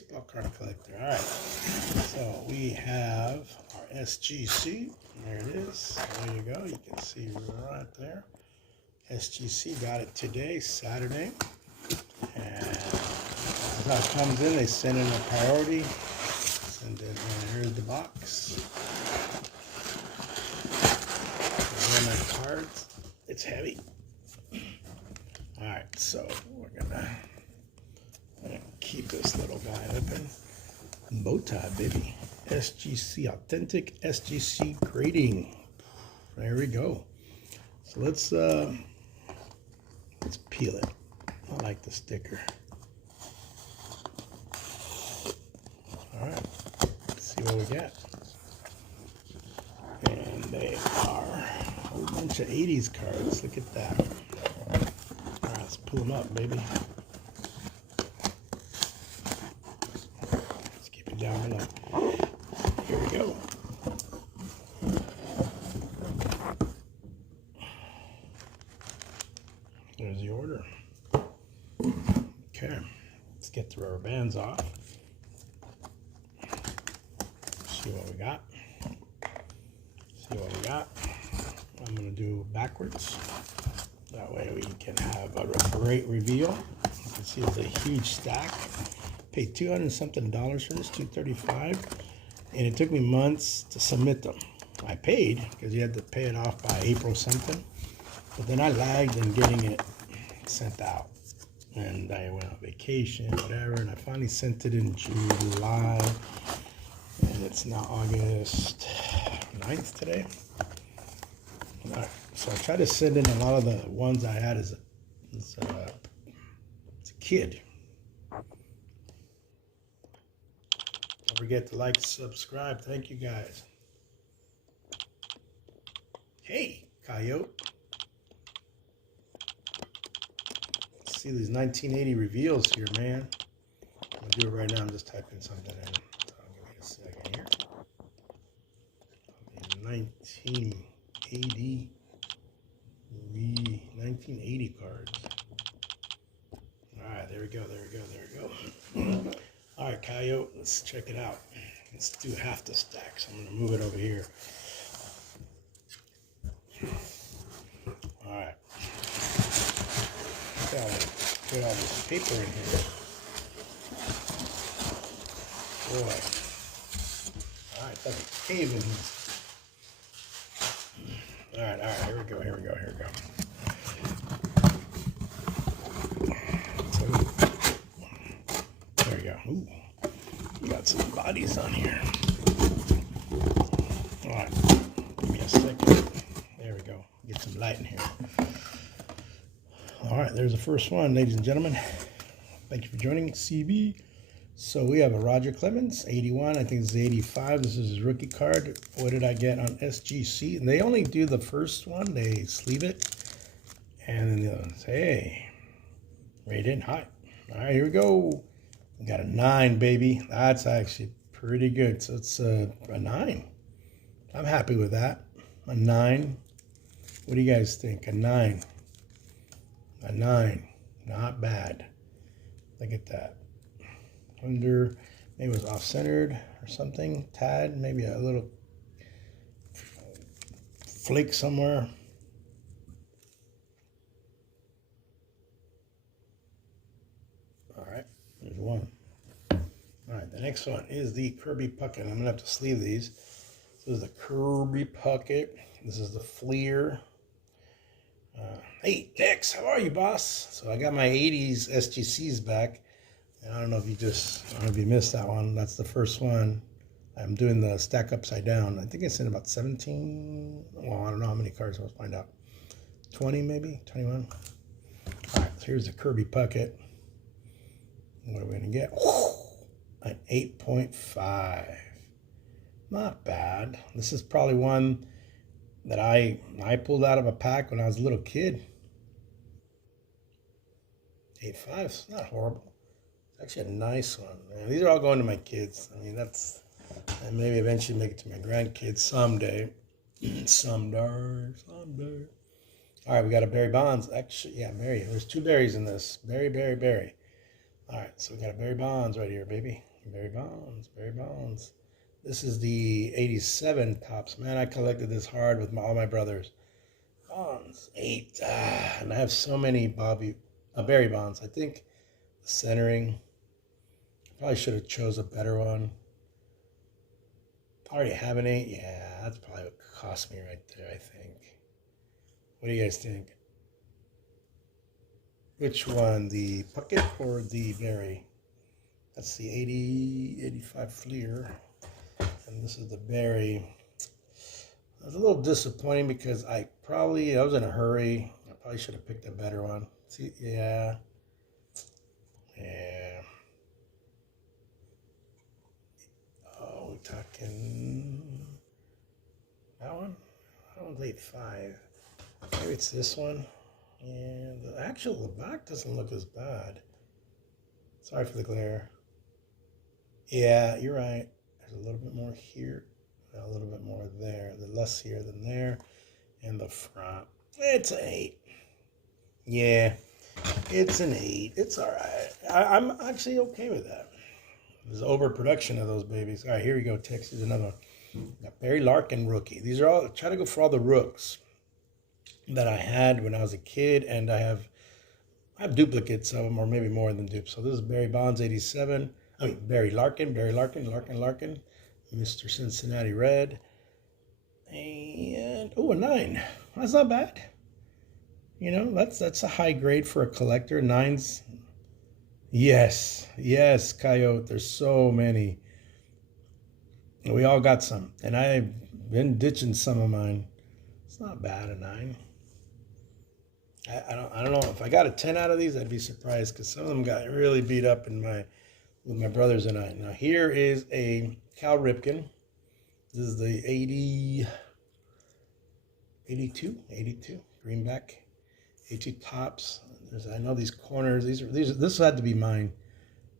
baseball card collector. All right, so we have our SGC. There it is. There you go. You can see right there. SGC got it today, Saturday. And that's how it comes in. They send in a priority. Send in, here's the box. Here's my cards. It's heavy. All right, so we're gonna keep this little guy open. Bow tie, baby. SGC, authentic SGC grading. There we go. So let's peel it. I like the sticker. All right, let's see what we got. And they are a whole bunch of 80s cards. Look at that. All right, let's pull them up, baby. Let's keep it down below. Here we go. There's the order. Okay, let's get the rubber bands off. See what we got. See what we got. I'm going to do backwards. That way we can have a great reveal. You can see it's a huge stack. Paid $200 something for this, $235, and it took me months to submit them. I paid because you had to pay it off by April something, but then I lagged in getting it sent out, and I went on vacation, whatever, and I finally sent it in July, and it's now August 9th today. All right, so I tried to send in a lot of the ones I had as a kid. Don't forget to like, subscribe. Thank you guys. Hey, Coyote. Let's see these 1980 reveals here, man. I'm gonna do it right now. I'm just typing something in. So give me a second here. 1980 cards. All right, there we go. There we go. There we go. All right, Coyote, let's check it out. Let's do half the stack. So I'm gonna move it over here. All right. Put all this paper in here. Boy. All right, that's a cave in here. All right, here we go, here we go, here we go. So, there we go. Ooh, we got some bodies on here. All right, give me a second. There we go. Get some light in here. All right, there's the first one, ladies and gentlemen. Thank you for joining CB. So we have a Roger Clemens, 81. I think this is 85. This is his rookie card. What did I get on SGC? And they only do the first one. They sleeve it. And then they'll say, hey, rate in hot. All right, here we go. We got a 9, baby. That's actually pretty good. So it's a 9. I'm happy with that. A 9. What do you guys think? A 9. A 9. Not bad. Look at that. Under, maybe it was off-centered or something. Tad, maybe a little flake somewhere. All right, there's one. All right, the next one is the Kirby Puckett. I'm going to have to sleeve these. This is the Kirby Puckett. This is the Fleer. Hey, Dex, how are you, boss? So I got my 80s SGCs back. And I don't know if you missed that one. That's the first one. I'm doing the stack upside down. I think I sent about 17. Well, I don't know how many cards. I'll find out. 20 maybe? 21? All right, so here's the Kirby Puckett. What are we going to get? An 8.5. Not bad. This is probably one that I pulled out of a pack when I was a little kid. 8.5 is not horrible. It's actually a nice one. Man, these are all going to my kids. I mean, and maybe eventually make it to my grandkids someday. Someday. All right, we got a Barry Bonds. Actually, yeah, Barry. There's 2 berries in this. Barry. All right, so we got a Barry Bonds right here, baby. Barry Bonds, Barry Bonds. This is the 87 Topps. Man, I collected this hard with all my brothers. Bonds, 8. And I have so many Barry Bonds. I think the centering, probably should have chose a better one. I already have an 8. Yeah, that's probably what cost me right there, I think. What do you guys think? Which one, the Puckett or the Barry? That's the 85 Fleer. And this is the Barry. It was a little disappointing because I was in a hurry. I probably should have picked a better one. See, yeah. Yeah. Oh, we're talking that one? That one's 85. Maybe it's this one. And the back doesn't look as bad. Sorry for the glare. Yeah, you're right. There's a little bit more here, a little bit more there. The less here than there. And the front. It's an 8. Yeah, it's an 8. It's all right. I'm actually okay with that. There's overproduction of those babies. All right, here we go, Tex. Here's another one. Got Barry Larkin rookie. These are all, try to go for all the rooks that I had when I was a kid, and I have duplicates of them, or maybe more than dupes. So this is Barry Bonds 87. I mean Barry Larkin, Mr. Cincinnati Red, and a 9. That's not bad. You know, that's a high grade for a collector. 9s. Yes, Coyote. There's so many. We all got some, and I've been ditching some of mine. It's not bad, a 9. I don't know if I got a 10 out of these, I'd be surprised because some of them got really beat up with my brothers and I. Now here is a Cal Ripken. This is the 82 greenback, 82 Topps. I know these corners. This had to be mine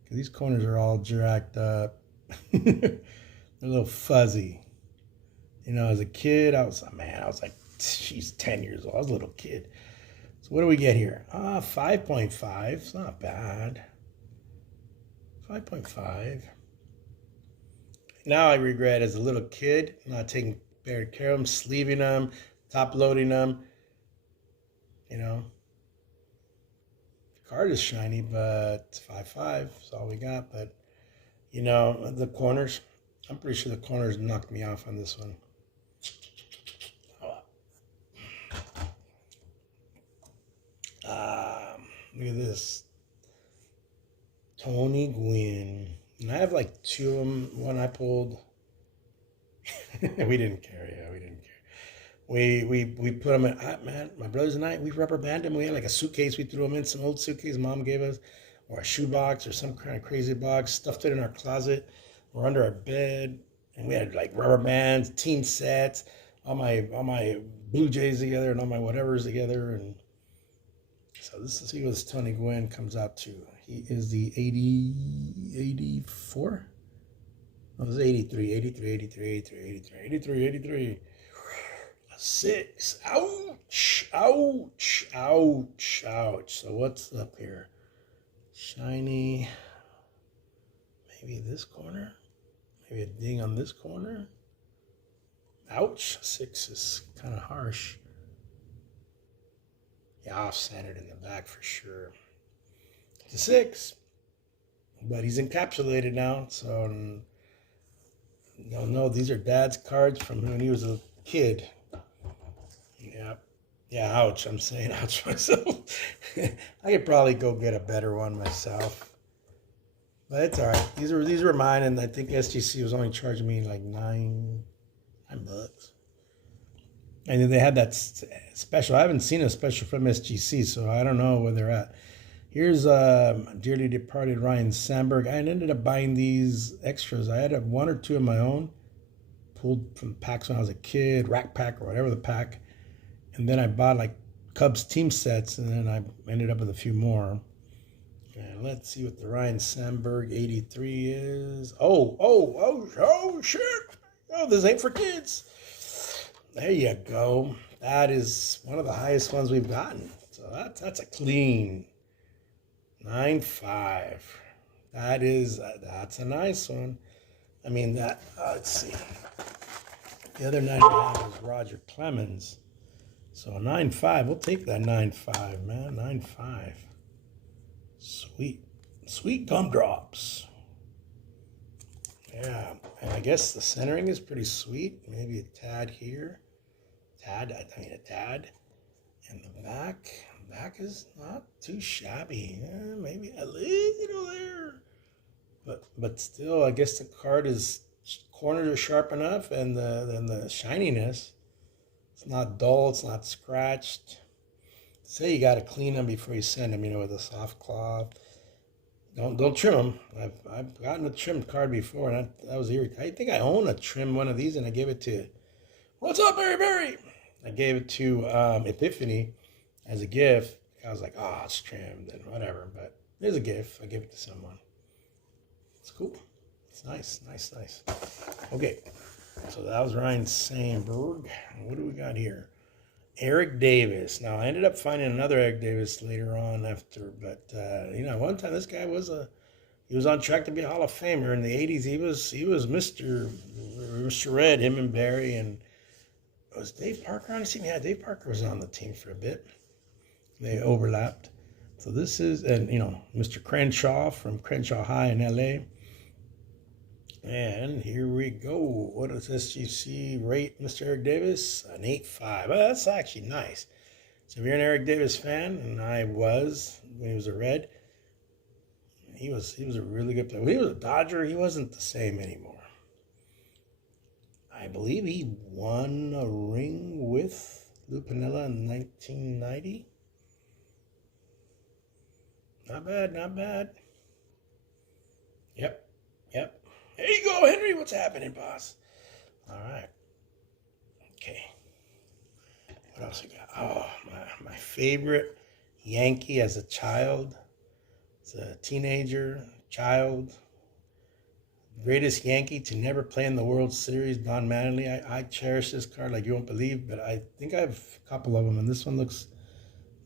because these corners are all jacked up. They're a little fuzzy. You know, as a kid, I was like, she's 10 years old. I was a little kid. So what do we get here? 5.5. It's not bad. 5.5. Now I regret as a little kid not taking better care of them, sleeving them, top loading them. You know, the card is shiny, but it's 5.5. That's all we got. But you know, the corners. I'm pretty sure the corners knocked me off on this one. Look at this. Tony Gwynn. And I have like 2 of them. One I pulled. We didn't care. Yeah, we didn't care. We put them in. Man, my brothers and I, we rubber banded them. We had like a suitcase. We threw them in, some old suitcase Mom gave us, or a shoebox or some kind of crazy box. Stuffed it in our closet or under our bed. And we had like rubber bands, team sets, all my Blue Jays together and all my whatevers together. And so this is, see what Tony Gwynn comes out to. He is the 84? No, it was 83. A 6. Ouch. So what's up here? Shiny. Maybe this corner? Maybe a ding on this corner? Ouch. 6 is kind of harsh. Yeah, off-centered in the back for sure. It's a 6. But he's encapsulated now, so no, these are Dad's cards from when he was a kid. Yeah, ouch. I'm saying ouch myself. I could probably go get a better one myself. But it's all right. These were mine, and I think SGC was only charging me like $9. And then they had that special. I haven't seen a special from SGC, so I don't know where they're at. Here's dearly departed Ryan Sandberg. I ended up buying these extras. I had 1 or 2 of my own, pulled from packs when I was a kid, Rack Pack or whatever the pack. And then I bought like Cubs team sets, and then I ended up with a few more. And let's see what the Ryan Sandberg 83 is. Oh, shit. Oh, this ain't for kids. There you go. That is one of the highest ones we've gotten. So that's a clean. 9.5. That's a nice one. I mean, let's see. The other 9.5 is Roger Clemens. So 9.5, we'll take that 9.5, man. 9.5. Sweet. Sweet gumdrops. Yeah, and I guess the centering is pretty sweet. Maybe a tad here. A tad. And the back is not too shabby. Yeah, maybe a little there. But still, I guess the card is, corners are sharp enough, and the shininess, it's not dull, it's not scratched. Say you got to clean them before you send them, with a soft cloth. Don't trim them. I've gotten a trimmed card before, and that was irritating. I think I own a trimmed one of these, and I gave it to, what's up, Barry? I gave it to Epiphany as a gift. I was like, it's trimmed and whatever, but there's a gift. I gave it to someone. It's cool. It's nice. Okay, so that was Ryan Sandberg. What do we got here? Eric Davis. Now, I ended up finding another Eric Davis later on after, but, one time this guy he was on track to be a Hall of Famer. In the 80s, he was Mr. Red, him and Barry, and was Dave Parker on the team? Yeah, Dave Parker was on the team for a bit. They overlapped. So this is, and Mr. Crenshaw from Crenshaw High in LA. And here we go. What does SGC rate Mr. Eric Davis? An 8.5. Well, that's actually nice. So if you're an Eric Davis fan, and I was when he was a Red, he was a really good player. When he was a Dodger, he wasn't the same anymore. I believe he won a ring with Lou Piniella in 1990. Not bad. Yep. There you go, Henry. What's happening, boss? All right. Okay. What else we got? Oh, my favorite Yankee as a child. As a teenager, child. Greatest Yankee to never play in the World Series, Don Mattingly. I cherish this card like you won't believe, but I think I have a couple of them, and this one looks,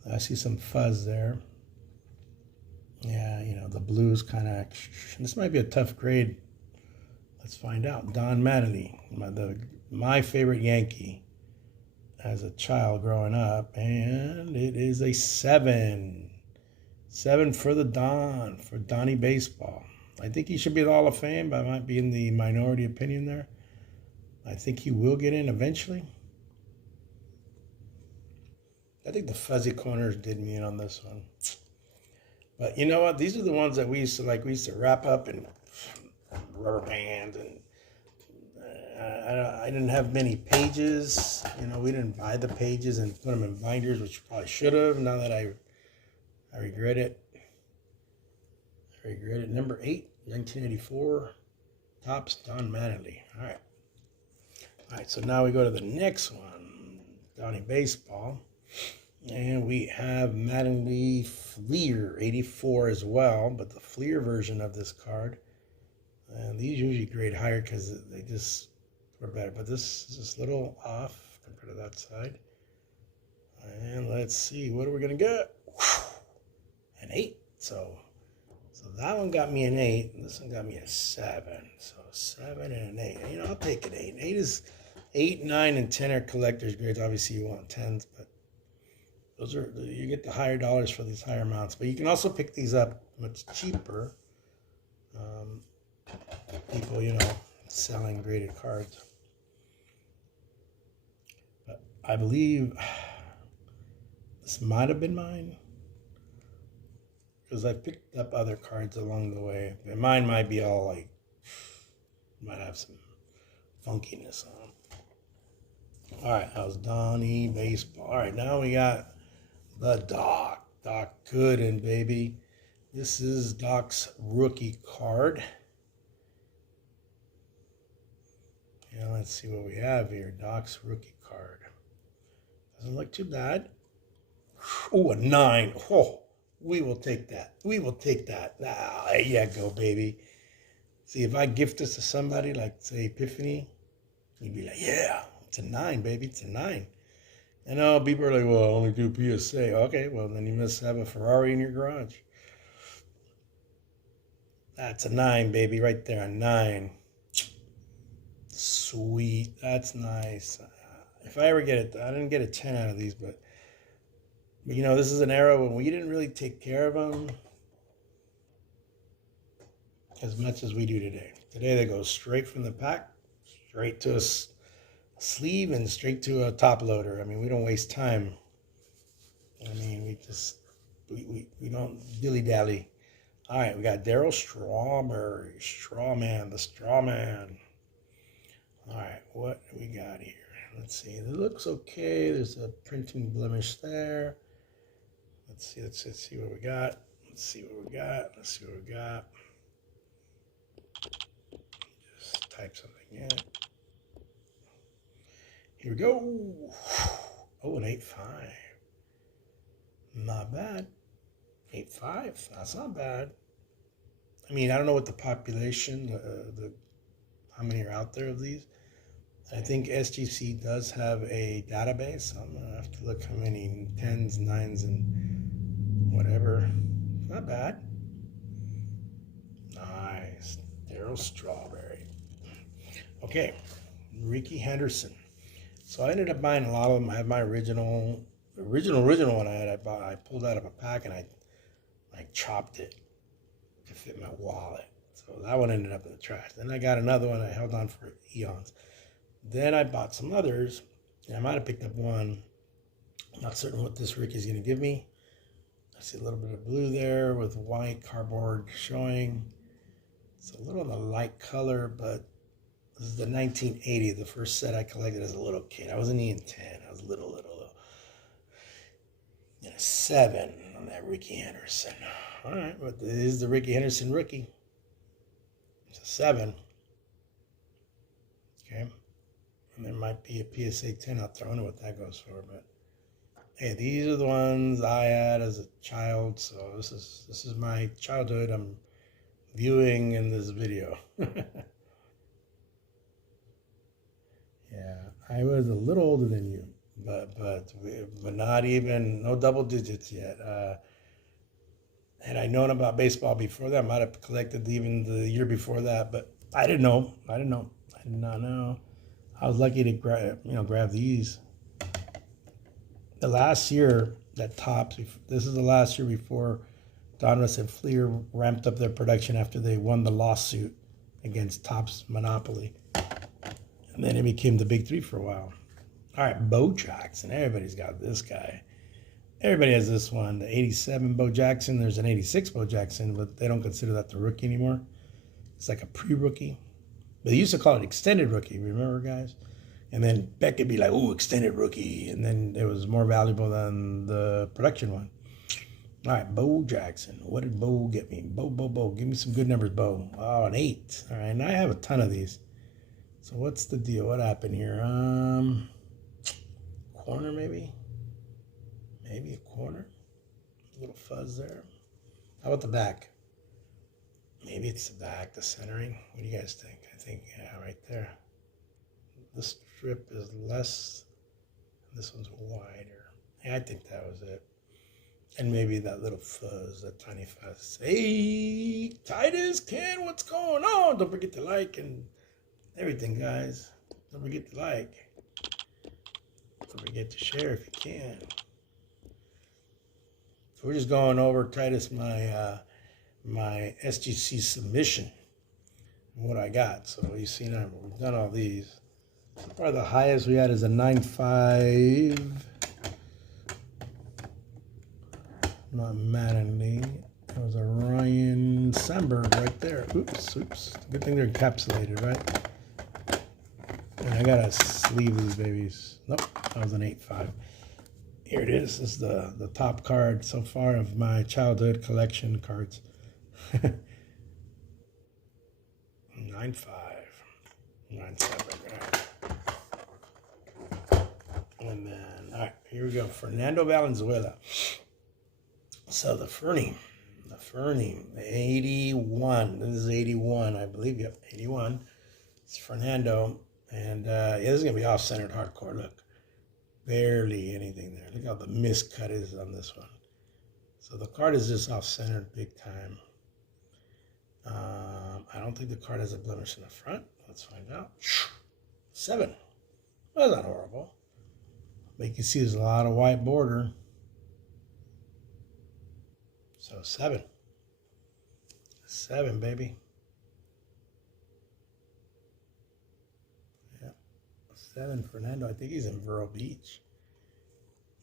I see some fuzz there. Yeah, the blues kind of, this might be a tough grade. Let's find out. Don Mattingly, my favorite Yankee as a child growing up, and it is a 7. 7 for the Don, for Donnie Baseball. I think he should be in the Hall of Fame, but I might be in the minority opinion there. I think he will get in eventually. I think the fuzzy corners did me in on this one. But you know what? These are the ones that we used to like. We used to wrap up in rubber bands, and I didn't have many pages. We didn't buy the pages and put them in binders, which we probably should have. Now that I regret it. Number 8, 1984. Topps Don Mattingly. All right. So now we go to the next one, Donnie Baseball. And we have Mattingly Fleer, 84 as well, but the Fleer version of this card. And these usually grade higher because they just were better. But this is just a little off compared to that side. And let's see, what are we going to get? An 8. So that one got me an 8. And this one got me a 7. So 7 and an 8. I'll take an 8. 8, 9, and 10 are collector's grades. Obviously, you want 10s, but you get the higher dollars for these higher amounts. But you can also pick these up much cheaper. People, selling graded cards. But I believe this might have been mine, because I picked up other cards along the way. And mine might be all might have some funkiness on them. All right, that was Donnie Baseball. All right, now we got the Doc Gooden, baby. This is Doc's rookie card. Yeah, let's see what we have here. Doc's rookie card. Doesn't look too bad. Oh, a 9. Oh, we will take that. There you go, baby. See, if I gift this to somebody, like, say, Epiphany, you'd be like, yeah, it's a 9, baby. It's a 9. And people are like, well, I only do PSA. Okay, well, then you must have a Ferrari in your garage. That's a 9, baby, right there, a 9. Sweet, that's nice. If I ever get it, I didn't get a 10 out of these, but you know, this is an era when we didn't really take care of them as much as we do today. Today they go straight from the pack, straight to a sleeve, and straight to a top loader. I mean, we don't waste time. I mean, we don't dilly-dally. All right, we got Daryl Strawberry, Strawman, the Strawman. All right, what do we got here? Let's see. It looks okay. There's a printing blemish there. Let's see what we got. Let's see what we got. Just type something in. Here we go. Oh, an 8.5. Not bad. 8.5. That's not bad. I mean, I don't know what the population, how many are out there of these. I think SGC does have a database. I'm gonna have to look how many 10s, 9s, and whatever. Not bad. Nice. Daryl Strawberry. Okay, Ricky Henderson. So I ended up buying a lot of them. I have my original one I pulled out of a pack and I chopped it to fit my wallet. So that one ended up in the trash. Then I got another one I held on for eons. Then I bought some others, and I might have picked up one. I'm not certain what this Ricky's going to give me. I see a little bit of blue there with white cardboard showing. It's a little on the light color, but this is the 1980, the first set I collected as a little kid. I wasn't even 10. I was little. And a 7 on that Ricky Henderson. All right, but this is the Ricky Henderson rookie. It's a 7. Okay. And there might be a PSA 10 out there. I wonder what that goes for. But hey, these are the ones I had as a child. So this is my childhood I'm viewing in this video. Yeah, I was a little older than you, but not even, no double digits yet. Had I known about baseball before that, I might have collected even the year before that. But I didn't know. I did not know. I was lucky to grab these. The last year that Topps, this is the last year before Donruss and Fleer ramped up their production after they won the lawsuit against Topps Monopoly. And then it became the big three for a while. All right, Bo Jackson. Everybody's got this guy. Everybody has this one. The 87 Bo Jackson. There's an 86 Bo Jackson, but they don't consider that the rookie anymore. It's like a pre-rookie. But they used to call it extended rookie, remember, guys? And then Beck would be like, ooh, extended rookie. And then it was more valuable than the production one. All right, Bo Jackson. What did Bo get me? Bo. Give me some good numbers, Bo. Oh, an 8. All right, now I have a ton of these. So what's the deal? What happened here? Corner maybe? Maybe a corner? A little fuzz there. How about the back? Maybe it's the back, the centering. What do you guys think? I think, yeah, right there. This strip is less, this one's wider. Yeah, I think that was it. And maybe that little fuzz, that tiny fuzz. Hey, Titus, Ken, what's going on? Don't forget to like and everything, guys. Don't forget to like. Don't forget to share if you can. So we're just going over, Titus, my SGC submission and what I got. So you see now we've done all these. So far the highest we had is a 9.5. Not Mattingly. That was a Ryan Sandberg right there. Oops. Good thing they're encapsulated, right? And I gotta sleeve these babies. Nope, that was an 8.5. Here it is. This is the top card so far of my childhood collection cards. 9.5. 9.7. And then, all right, here we go. Fernando Valenzuela. So the Fernie, 81. This is 81, I believe. Yep, 81. It's Fernando. And yeah, this is going to be off-centered hardcore. Look, barely anything there. Look how the miscut is on this one. So the card is just off-centered big time. I don't think the card has a blemish in the front. Let's find out. 7. Well, that's not horrible. But you can see there's a lot of white border. So 7. 7, baby. Yeah. 7, Fernando. I think he's in Vero Beach.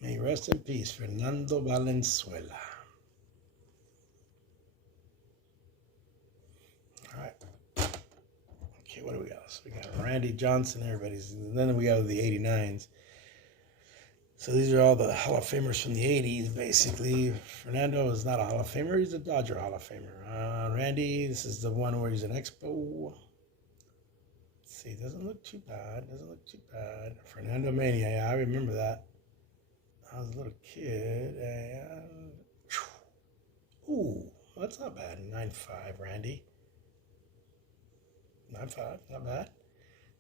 May he rest in peace, Fernando Valenzuela. All right. Okay, what do we got? So we got Randy Johnson, everybody's. And then we got the 89s. So these are all the Hall of Famers from the 80s, basically. Fernando is not a Hall of Famer. He's a Dodger Hall of Famer. Randy, this is the one where he's an Expo. Let's see, doesn't look too bad. Doesn't look too bad. Fernando Mania, yeah, I remember that. I was a little kid. Ooh, that's not bad. 9.5, Randy. 9.5, not bad.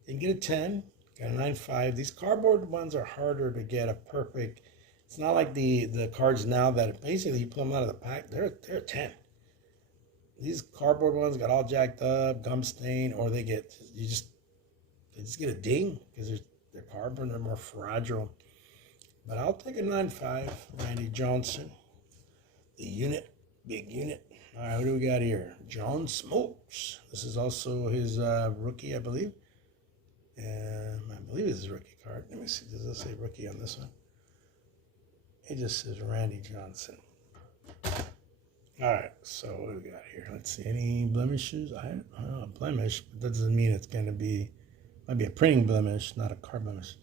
Didn't get a 10. Got a 9.5. These cardboard ones are harder to get a perfect. It's not like the cards now that basically you pull them out of the pack. They're 10. These cardboard ones got all jacked up, gum stain, or they just get a ding because they're cardboard. They're more fragile. But I'll take a 9.5. Randy Johnson, the unit, big unit. All right, what do we got here? John Smokes. This is also his rookie, I believe. I believe it's his rookie card. Let me see. Does it say rookie on this one? It just says Randy Johnson. All right. So what do we got here? Let's see. Any blemishes? I don't know. Blemish. But that doesn't mean it's going to be. Might be a printing blemish, not a card blemish.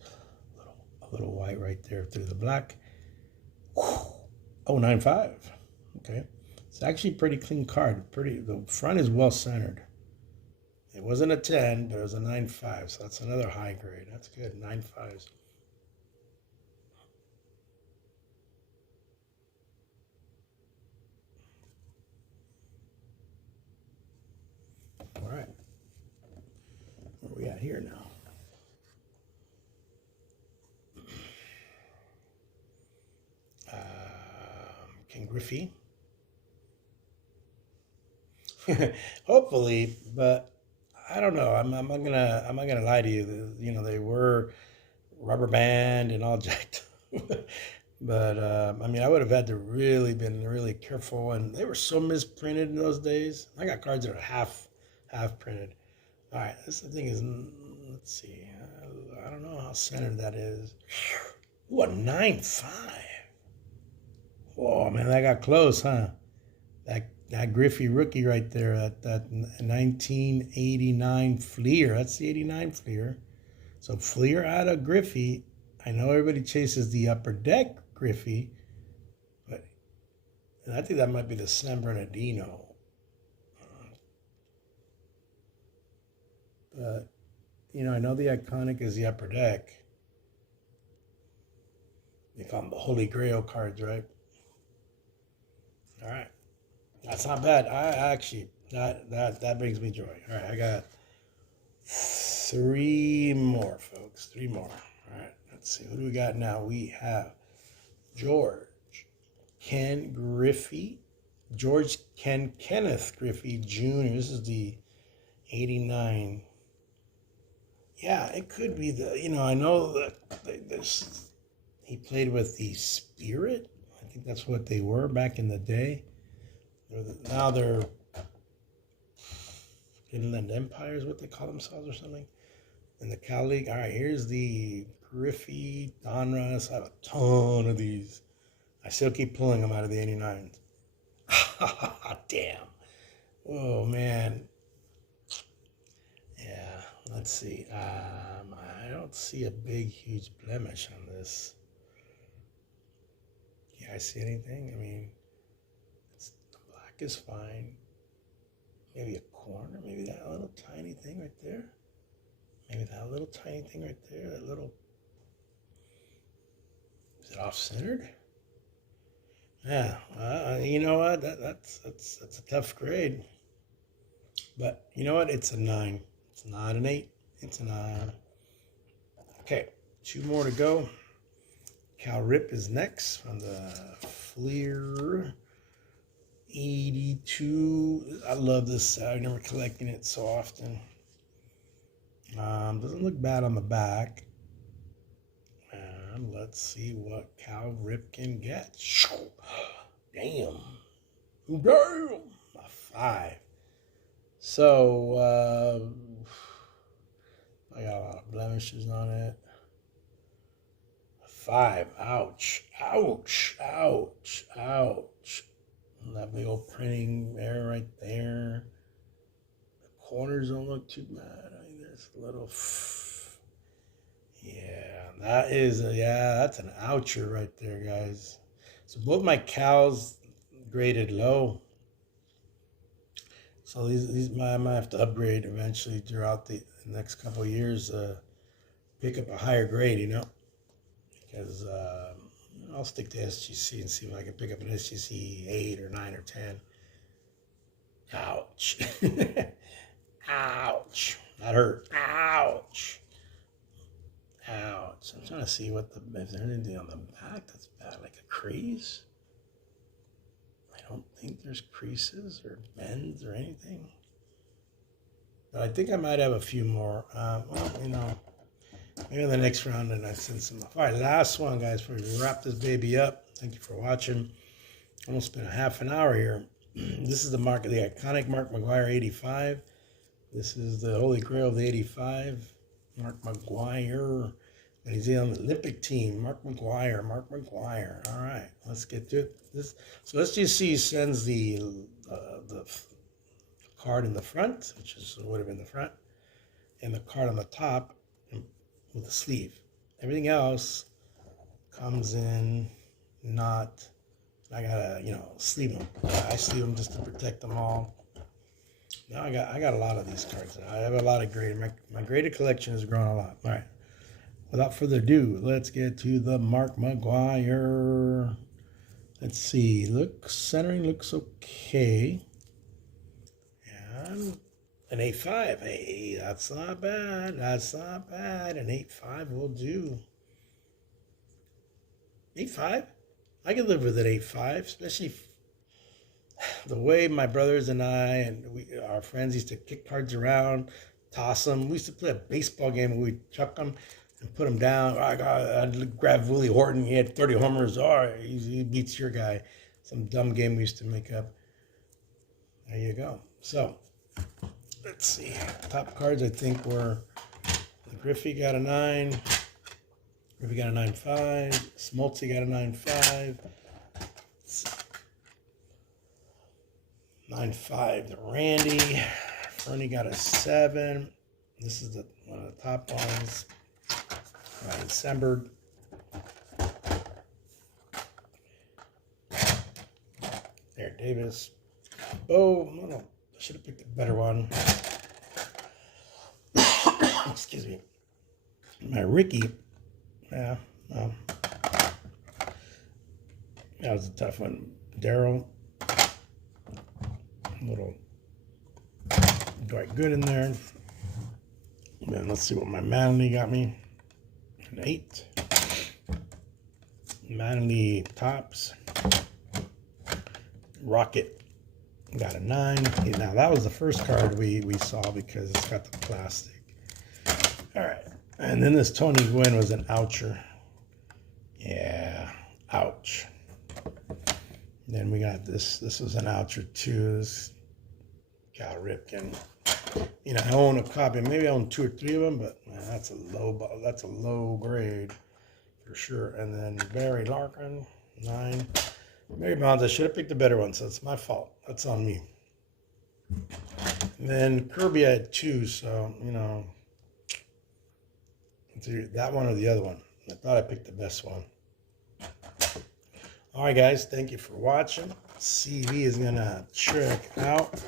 A little white right there through the black. Oh, 9.5. Okay. It's actually a pretty clean card. The front is well centered. It wasn't a 10, but it was a 9.5, so that's another high grade. That's good, 9.5s. All right. Where are we at here now? Ken Griffey. Hopefully, but I don't know. I'm not gonna lie to you. You know, they were rubber band and all jacked up. But I mean, I would have had to been really careful, and they were so misprinted in those days. I got cards that are half printed. All right, this thing is. Let's see. I don't know how centered that is. Ooh, a 9.5. Oh man, that got close, huh? That Griffey rookie right there, that 1989 Fleer. That's the 89 Fleer. So Fleer out of Griffey. I know everybody chases the upper deck Griffey, but I think that might be the San Bernardino. But, you know, I know the iconic is the upper deck. They call them the Holy Grail cards, right? All right. That's not bad. I actually, that brings me joy. All right, I got 3 more, folks. 3 more. All right, let's see. What do we got now? We have George Kenneth Griffey Jr. This is the 89. Yeah, it could be I know that he played with the Spirit. I think that's what they were back in the day. Now they're Inland Empire is what they call themselves or something. In the Cal League. All right, here's the Griffey, Donruss. I have a ton of these. I still keep pulling them out of the 89s. Damn. Oh, man. Yeah, let's see. I don't see a big, huge blemish on this. Yeah, I see anything? I mean, the black is fine. Maybe a corner. Maybe that little tiny thing right there. Maybe that little tiny thing right there. That little. Is it off-centered? Yeah. You know what? That's a tough grade. But you know what? It's a 9. It's not an 8. It's a 9. Okay, 2 more to go. Cal Rip is next from the Fleer 82. I love this. I remember collecting it so often. Doesn't look bad on the back. And let's see what Cal Ripken gets. Damn. Damn. A 5. So, I got a lot of blemishes on it. A 5. Ouch. Ouch. Ouch. Ouch. That big old printing there, right there. The corners don't look too bad. I mean, there's a little. Yeah, that's an oucher right there, guys. So both my cows graded low. So these I might have to upgrade eventually throughout the next couple of years. Pick up a higher grade, because I'll stick to SGC and see if I can pick up an SGC 8 or 9 or 10. Ouch. Ouch. That hurt. Ouch. Ouch. I'm trying to see if there's anything on the back that's bad, like a crease. I don't think there's creases or bends or anything. But I think I might have a few more. Maybe in the next round, and I send some. All right, last one, guys, before we wrap this baby up. Thank you for watching. Almost spent a half an hour here. This is the iconic Mark McGwire 85. This is the Holy Grail of the 85. Mark McGwire. And he's on the Olympic team. Mark McGwire. All right, let's get to it. So SGC sends the card in the front, which would have been the front, and the card on the top with the sleeve. Everything else comes in not. I gotta sleeve them. I sleeve them just to protect them all. Now I got a lot of these cards. I have a lot of graded. My graded collection has grown a lot. All right. Without further ado, let's get to the Mark McGwire. Let's see. Centering looks okay. And an 8.5. Hey, that's not bad. That's not bad. An 8.5 will do. 8.5? I can live with an 8.5, especially the way my brothers and I and our friends used to kick cards around, toss them. We used to play a baseball game where we'd chuck them and put him down. I'd grab Willie Horton. He had 30 homers. Oh, he beats your guy. Some dumb game we used to make up. There you go. So, let's see. Top cards, I think, were Griffey got a 9. Griffey got a 9.5. Smoltz got a 9.5. 9.5. The Randy. Fernie got a 7. This is one of the top ones. Ryan Semberg. There, Davis. Oh, no. I should have picked a better one. Excuse me. My Ricky. Yeah. That was a tough one. Daryl. Little Dwight Good in there. And then let's see what my Manley got me. An 8. Manley Tops. Rocket got a 9. Okay, now that was the first card we saw because it's got the plastic. All right. And then this Tony Gwynn was an oucher. Yeah. Ouch. Then we got this. This was an oucher too. This Cal Ripken. I own a copy. Maybe I own 2 or 3 of them, but man, that's a low grade for sure. And then Barry Larkin, 9. Barry Bonds, I should have picked a better one, so it's my fault. That's on me. And then Kirby, I had 2, so it's either that one or the other one. I thought I picked the best one. All right, guys, thank you for watching. CV is gonna check out.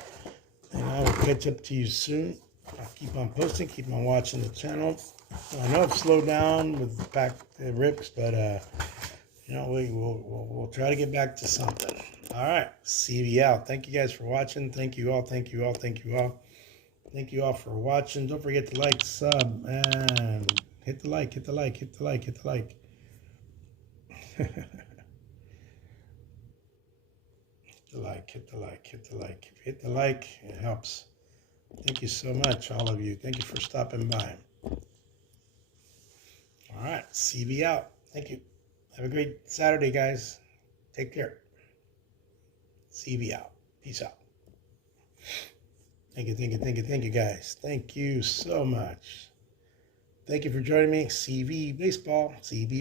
And I will catch up to you soon. I'll keep on posting, keep on watching the channel. I know I've slowed down with the back rips, but we'll try to get back to something. All right, CV out. Thank you guys for watching. Thank you all. Thank you all. Thank you all. Thank you all for watching. Don't forget to like, sub, and hit the like. Hit the like. Hit the like. Hit the like. the like, hit the like, hit the like. If you hit the like, it helps. Thank you so much, all of you. Thank you for stopping by. All right, CV out. Thank you. Have a great Saturday, guys. Take care. CV out. Peace out. Thank you, guys. Thank you so much. Thank you for joining me. CV Baseball. CV